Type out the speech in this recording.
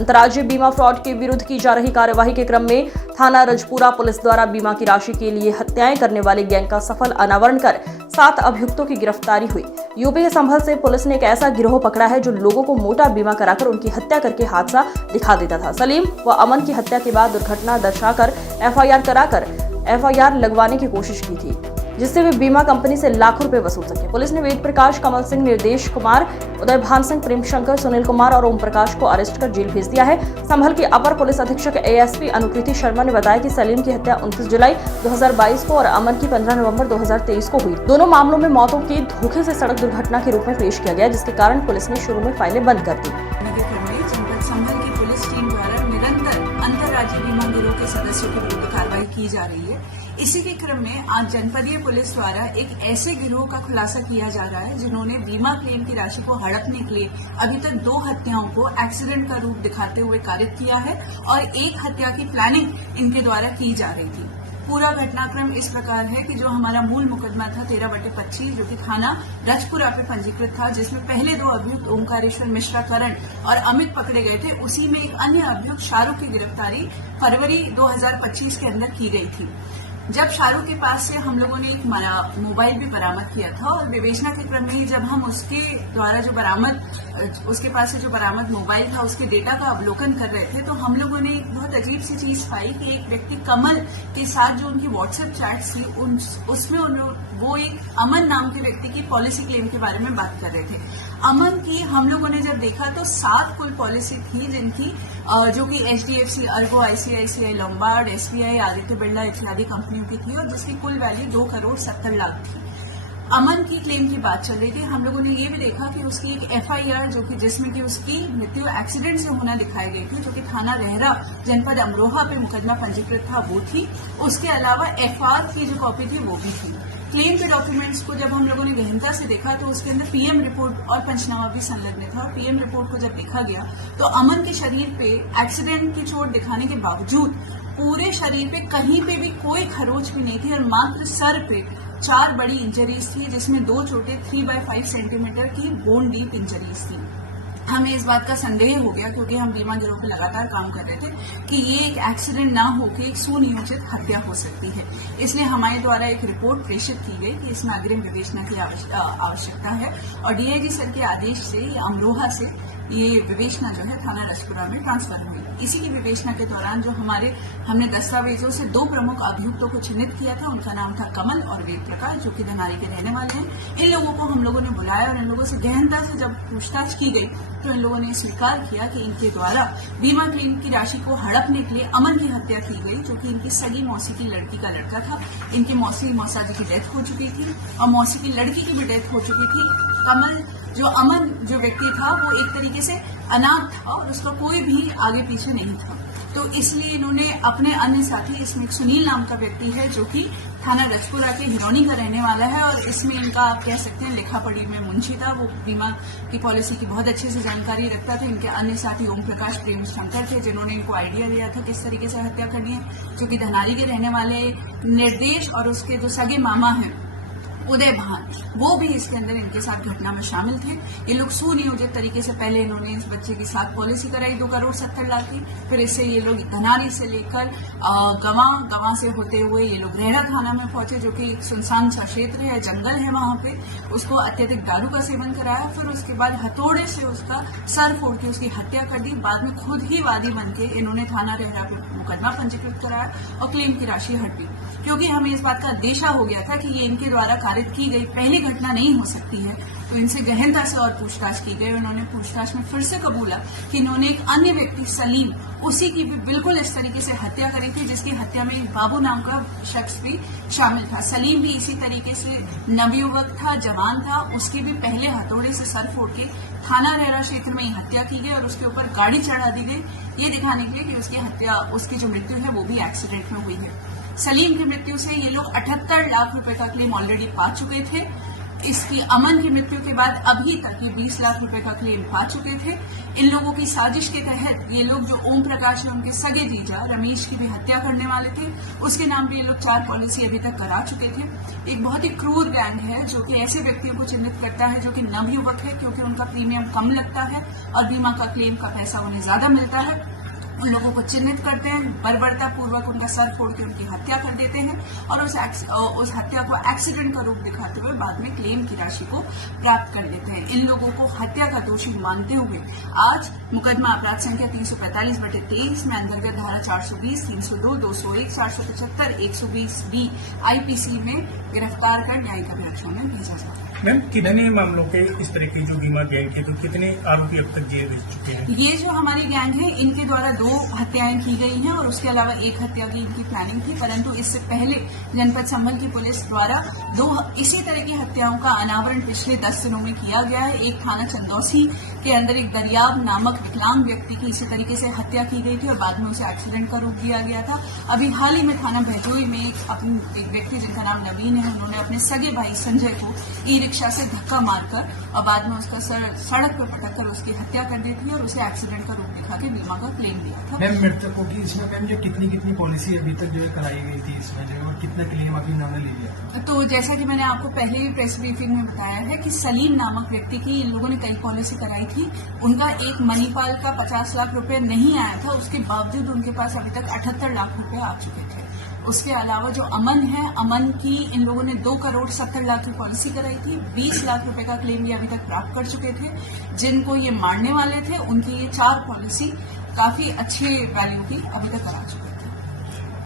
अंतर्राज्यीय बीमा फ्रॉड के विरुद्ध की जा रही कार्यवाही के क्रम में थाना रजपुरा पुलिस द्वारा बीमा की राशि के लिए हत्याएं करने वाले गैंग का सफल अनावरण कर 7 अभियुक्तों की गिरफ्तारी हुई। यूपी के संभल से पुलिस ने एक ऐसा गिरोह पकड़ा है जो लोगों को मोटा बीमा कराकर उनकी हत्या करके हादसा दिखा देता था। सलीम व अमन की हत्या के बाद दुर्घटना दर्शाकर एफआईआर लगवाने की कोशिश की थी, जिससे वे बीमा कंपनी से लाखों रुपए वसूल सके। पुलिस ने वेद प्रकाश, कमल सिंह, निर्देश कुमार, उदय भान सिंह, प्रेम शंकर, सुनील कुमार और ओम प्रकाश को अरेस्ट कर जेल भेज दिया है। संभल की अपर पुलिस अधीक्षक एएसपी अनुकृति शर्मा ने बताया कि सलीम की हत्या 29 जुलाई 2022 को और अमन की 15 नवंबर 2023 को हुई। दोनों मामलों में मौतों की धोखे से सड़क दुर्घटना के रूप में पेश किया गया, जिसके कारण पुलिस ने शुरू में फाइलें बंद कर दी। संभल की पुलिस टीम द्वारा निरंतर अंतर्राज्यीय बीमा गिरोह के सदस्यों के विरुद्ध कार्रवाई की जा रही है। इसी के क्रम में आज जनपदीय पुलिस द्वारा एक ऐसे गिरोह का खुलासा किया जा रहा है जिन्होंने बीमा क्लेम की राशि को हड़पने के लिए अभी तक 2 हत्याओं को एक्सीडेंट का रूप दिखाते हुए कारित किया है और एक हत्या की प्लानिंग इनके द्वारा की जा रही थी। पूरा घटनाक्रम इस प्रकार है कि जो हमारा मूल मुकदमा था 13/25 जो कि थाना रजपुरा पे पंजीकृत था, जिसमें पहले 2 अभियुक्त ओंकारेश्वर मिश्रा करण और अमित पकड़े गए थे, उसी में एक अन्य अभियुक्त शाहरुख की गिरफ्तारी फरवरी 2025 के अंदर की गई थी। जब शाहरुख के पास से हम लोगों ने एक मोबाइल भी बरामद किया था और विवेचना के क्रम में जब हम उसके द्वारा उसके पास से जो बरामद मोबाइल था उसके डेटा का अवलोकन कर रहे थे, तो हम लोगों ने एक बहुत अजीब सी चीज पाई कि एक व्यक्ति कमल के साथ जो उनकी व्हाट्सएप चैट्स थी उसमें वो एक अमन नाम के व्यक्ति की पॉलिसी क्लेम के बारे में बात कर रहे थे। अमन की हम लोगों ने जब देखा तो 7 कुल पॉलिसी थी जिनकी जो कि HDFC, Ergo, ICICI, Lombard, SBI, Aditya Birla इत्यादि कंपनियों की थी और जिसकी कुल वैल्यू 2,70,00,000 थी। अमन की क्लेम की बात चल रही थी। हम लोगों ने ये भी देखा कि उसकी एक FIR जो कि जिसमें कि उसकी मृत्यु एक्सीडेंट से होना दिखाई गई थी, जो कि थाना रेहरा जनपद अमरोहा पे मुकदमा पंजीकृत था, वो थी। उसके अलावा FR की जो कॉपी थी वो भी थी। क्लेम के डॉक्यूमेंट्स को जब हम लोगों ने गहनता से देखा तो उसके अंदर PM रिपोर्ट और पंचनामा भी संलग्न था और PM रिपोर्ट को जब देखा गया तो अमन के शरीर पे एक्सीडेंट की चोट दिखाने के बावजूद पूरे शरीर पे कहीं पे भी कोई खरोच भी नहीं थी और मात्र सर पे 4 बड़ी इंजरीज थी, जिसमें 2 चोटें 3/5 सेंटीमीटर की बोन डीप इंजरीज थी। हमें इस बात का संदेह हो गया क्योंकि हम बीमा गिरोह पे लगातार काम कर रहे थे कि ये एक एक्सीडेंट ना होकर एक सुनियोजित हत्या हो सकती है। इसलिए हमारे द्वारा एक रिपोर्ट प्रेषित की गई कि इसमें अग्रिम विवेचना की आवश्यकता है और DIG सर के आदेश से अमरोहा से ये विवेचना जो है थाना रजपुरा में ट्रांसफर हुई। इसी की विवेचना के दौरान जो हमने दस्तावेजों से 2 प्रमुख अभियुक्तों को चिन्हित किया था, उनका नाम था कमल और वेद प्रकाश, जो कि धनारी के रहने वाले हैं। इन लोगों को हम लोगों ने बुलाया और इन लोगों से गहनता से जब पूछताछ की गई तो इन लोगों ने स्वीकार किया कि इनके द्वारा बीमा क्लेम की राशि को हड़पने के लिए अमन की हत्या की गई, जो कि इनकी सगी मौसी की लड़की का लड़का था। इनकी मौसा जी की डेथ हो चुकी थी और मौसी की लड़की की भी डेथ हो चुकी थी। अमन जो व्यक्ति था वो एक तरीके से अनाथ था और उसका कोई भी आगे पीछे नहीं था, तो इसलिए इन्होंने अपने अन्य साथी, इसमें एक सुनील नाम का व्यक्ति है जो कि थाना रजपुरा के हिरौनी का रहने वाला है और इसमें इनका आप कह सकते हैं लिखा पढ़ी में मुंशी था, वो बीमा की पॉलिसी की बहुत अच्छे से जानकारी रखता था। इनके अन्य साथी ओम प्रकाश, प्रेम शंकर थे जिन्होंने इनको आइडिया दिया था किस तरीके से हत्या करनी है, जो कि धनारी के रहने वाले निर्देश और उसके जो सगे मामा हैं उदय भान, वो भी इसके अंदर इनके साथ घटना में शामिल थे। ये लोग सुनियोजित तरीके से पहले इन्होंने इस बच्चे के साथ पॉलिसी कराई 2,70,00,000 की, फिर इससे ये लोग धनारी से लेकर गवां से होते हुए ये लोग रेहरा थाना में पहुंचे, जो कि एक सुनसान सा क्षेत्र है, जंगल है वहां पे। उसको अत्यधिक दारू का सेवन कराया, फिर उसके बाद हथौड़े से उसका सर फोड़ के उसकी हत्या कर दी। बाद में खुद ही वादी बन के इन्होंने थाना रेहरा पे मुकदमा पंजीकृत कराया और क्लेम की राशि हड़पी, क्योंकि हमें इस बात का अंदेशा हो गया था कि ये इनके द्वारा कारित की गई पहली घटना नहीं हो सकती है। तो इनसे गहनता से और पूछताछ की गई। उन्होंने पूछताछ में फिर से कबूला कि इन्होंने एक अन्य व्यक्ति सलीम, उसी की भी बिल्कुल इस तरीके से हत्या करी थी, जिसकी हत्या में एक बाबू नाम का शख्स भी शामिल था। सलीम भी इसी तरीके से नवयुवक था, जवान था, उसकी भी पहले हथौड़े से सर फोड़ के थाना रेहरा क्षेत्र में हत्या की गई और उसके ऊपर गाड़ी चढ़ा दी गई, ये दिखाने के लिए कि उसकी जो मृत्यु है वो भी एक्सीडेंट में हुई है। सलीम की मृत्यु से ये लोग 78 लाख रुपए का क्लेम ऑलरेडी पा चुके थे। इसकी अमन की मृत्यु के बाद अभी तक ये 20 लाख रुपए का क्लेम पा चुके थे। इन लोगों की साजिश के तहत ये लोग, जो ओम प्रकाश है उनके सगे जीजा रमेश की भी हत्या करने वाले थे, उसके नाम पे ये लोग 4 पॉलिसी अभी तक करा चुके थे। एक बहुत ही क्रूर गैंग है जो कि ऐसे व्यक्तियों को चिन्हित करता है जो कि नवयुवक है, क्योंकि उनका प्रीमियम कम लगता है और बीमा का क्लेम का पैसा उन्हें ज्यादा मिलता है। उन लोगों को चिन्हित करते हैं, बर्बरता पूर्वक उनका सर फोड़ के उनकी हत्या कर देते हैं और उस हत्या को एक्सीडेंट का रूप दिखाते हुए बाद में क्लेम की राशि को प्राप्त कर लेते हैं। इन लोगों को हत्या का दोषी मानते हुए आज मुकदमा अपराध संख्या 345/23 में अंतर्गत धारा 420, 302, 201, 475, 120B IPC में गिरफ्तार कर न्यायिक अभिरक्षा में भेजा जाता है। मैम, कितने मामलों के इस तरह की जो बीमा गैंग है, तो कितने आरोपी अब तक जेल भेज चुके हैं? ये जो हमारी गैंग है, इनके द्वारा 2 हत्याएं की गई हैं और उसके अलावा 1 हत्या की इनकी प्लानिंग थी, परंतु इससे पहले जनपद संभल की पुलिस द्वारा 2 इसी तरह की हत्याओं का अनावरण पिछले 10 दिनों में किया गया है। एक थाना चंदौसी के अंदर एक दरियाब नामक विकलांग व्यक्ति की इसी तरीके से हत्या की गई थी और बाद में उसे एक्सीडेंट का रूप दिया गया था। अभी हाल ही में थाना भैजोई में एक व्यक्ति जिनका नाम नवीन है, उन्होंने अपने सगे भाई संजय को ई रिक्शा से धक्का मारकर और बाद में उसका सड़क पर पटक कर उसकी हत्या कर दी थी और उसे एक्सीडेंट का रूप दिखा के बीमा का क्लेम दिया था। मैम, मृतकों की इसमें मैम जो कितनी पॉलिसी अभी तक जो है कराई गई थी इसमें जो है, और कितना क्लेम अभी उन्होंने ले लिया था? तो जैसा कि मैंने आपको पहले ही प्रेस ब्रीफिंग में बताया है कि सलीम नामक व्यक्ति की इन लोगों ने कई पॉलिसी कराई थी। उनका एक मणिपाल का 50 लाख रुपए नहीं आया था, उसके बावजूद उनके पास अभी तक 78 लाख रुपए आ चुके थे। उसके अलावा जो अमन है, अमन की इन लोगों ने 2 करोड़ 70 लाख की पॉलिसी कराई थी। 20 लाख रुपए का क्लेम ये अभी तक प्राप्त कर चुके थे। जिनको ये मारने वाले थे उनकी ये 4 पॉलिसी काफी अच्छे वैल्यू की अभी तक करा चुके हैं।